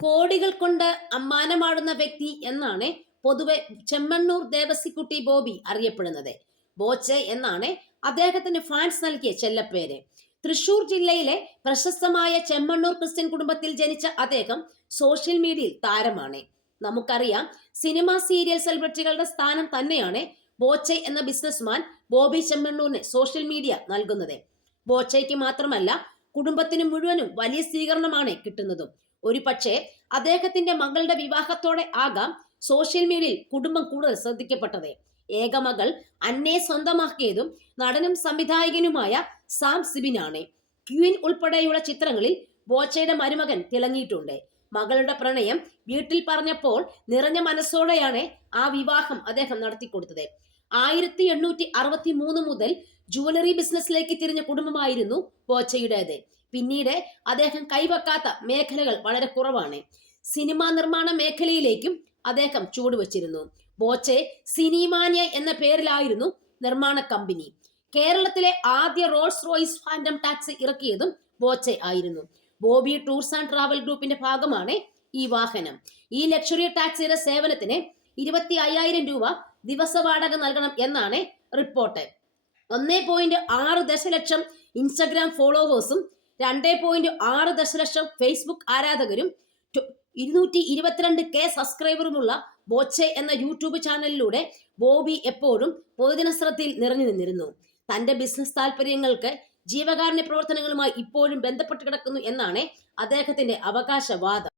കോടികൾ കൊണ്ട് അമ്മാനമാടുന്ന വ്യക്തി എന്നാണ് പൊതുവെ ചെമ്മണ്ണൂർ ദേവസിക്കുട്ടി ബോബി അറിയപ്പെടുന്നത്. ബോച്ചെ എന്നാണ് അദ്ദേഹത്തിന് ഫാൻസ് നൽകിയ ചെല്ലപ്പേര്. തൃശൂർ ജില്ലയിലെ പ്രശസ്തമായ ചെമ്മണ്ണൂർ ക്രിസ്ത്യൻ കുടുംബത്തിൽ ജനിച്ച അദ്ദേഹം സോഷ്യൽ മീഡിയയിൽ താരമാണ്. നമുക്കറിയാം, സിനിമ സീരിയൽ സെലിബ്രിറ്റികളുടെ സ്ഥാനം തന്നെയാണ് ബോച്ചെ എന്ന ബിസിനസ്മാൻ ബോബി ചെമ്മണ്ണൂരിന് സോഷ്യൽ മീഡിയ നൽകുന്നത്. ബോച്ചയ്ക്ക് മാത്രമല്ല, കുടുംബത്തിന് മുഴുവനും വലിയ സ്വീകരണമാണ് കിട്ടുന്നതും. ഒരു പക്ഷേ അദ്ദേഹത്തിന്റെ മകളുടെ വിവാഹത്തോടെ ആകാം സോഷ്യൽ മീഡിയയിൽ കുടുംബം കൂടുതൽ ശ്രദ്ധിക്കപ്പെട്ടത്. ഏകമകൾ അന്നയെ സ്വന്തമാക്കിയതും നടനും സംവിധായകനുമായ സാം സിബിനാണ്. ക്വീൻ ഉൾപ്പെടെയുള്ള ചിത്രങ്ങളിൽ ബോച്ചയുടെ മരുമകൻ തിളങ്ങിയിട്ടുണ്ട്. മകളുടെ പ്രണയം വീട്ടിൽ പറഞ്ഞപ്പോൾ നിറഞ്ഞ മനസ്സോടെയാണ് ആ വിവാഹം അദ്ദേഹം നടത്തിക്കൊടുത്തത്. 1863 മുതൽ ജുവലറി ബിസിനസ്സിലേക്ക് തിരിഞ്ഞ കുടുംബമായിരുന്നു ബോച്ചയുടേത്. പിന്നീട് അദ്ദേഹം കൈവെക്കാത്ത മേഖലകൾ വളരെ കുറവാണ്. സിനിമാ നിർമ്മാണ മേഖലയിലേക്കും അദ്ദേഹം ചുവടുവച്ചിരുന്നു. ബോച്ചെ സിനിമാനിയ എന്ന പേരിലായിരുന്നു നിർമ്മാണ കമ്പനി. കേരളത്തിലെ ആദ്യ റോൾസ് റോയ്സ് ഫാന്റം ടാക്സി ഇറക്കിയതും ബോച്ചെ ആയിരുന്നു. ബോബി ടൂർസ് ആൻഡ് ട്രാവൽ ഗ്രൂപ്പിന്റെ ഭാഗമാണ് ഈ വാഹനം. ഈ ലക്ഷറി ടാക്സിയുടെ സേവനത്തിന് 25,000 രൂപ ദിവസ വാടക നൽകണം എന്നാണ് റിപ്പോർട്ട്. 1.6 ദശലക്ഷം ഇൻസ്റ്റഗ്രാം ഫോളോവേഴ്സും 2.6 ദശലക്ഷം ഫേസ്ബുക്ക് ആരാധകരും 222K സബ്സ്ക്രൈബറുമുള്ള ബോച്ചെ എന്ന യൂട്യൂബ് ചാനലിലൂടെ ബോബി എപ്പോഴും പൊതുജന ശ്രദ്ധയിൽ നിറഞ്ഞു നിന്നിരുന്നു. തന്റെ ബിസിനസ് താല്പര്യങ്ങൾക്ക് ജീവകാരുണ്യ പ്രവർത്തനങ്ങളുമായി ഇപ്പോഴും ബന്ധപ്പെട്ട് കിടക്കുന്നു എന്നാണ് അദ്ദേഹത്തിന്റെ അവകാശവാദം.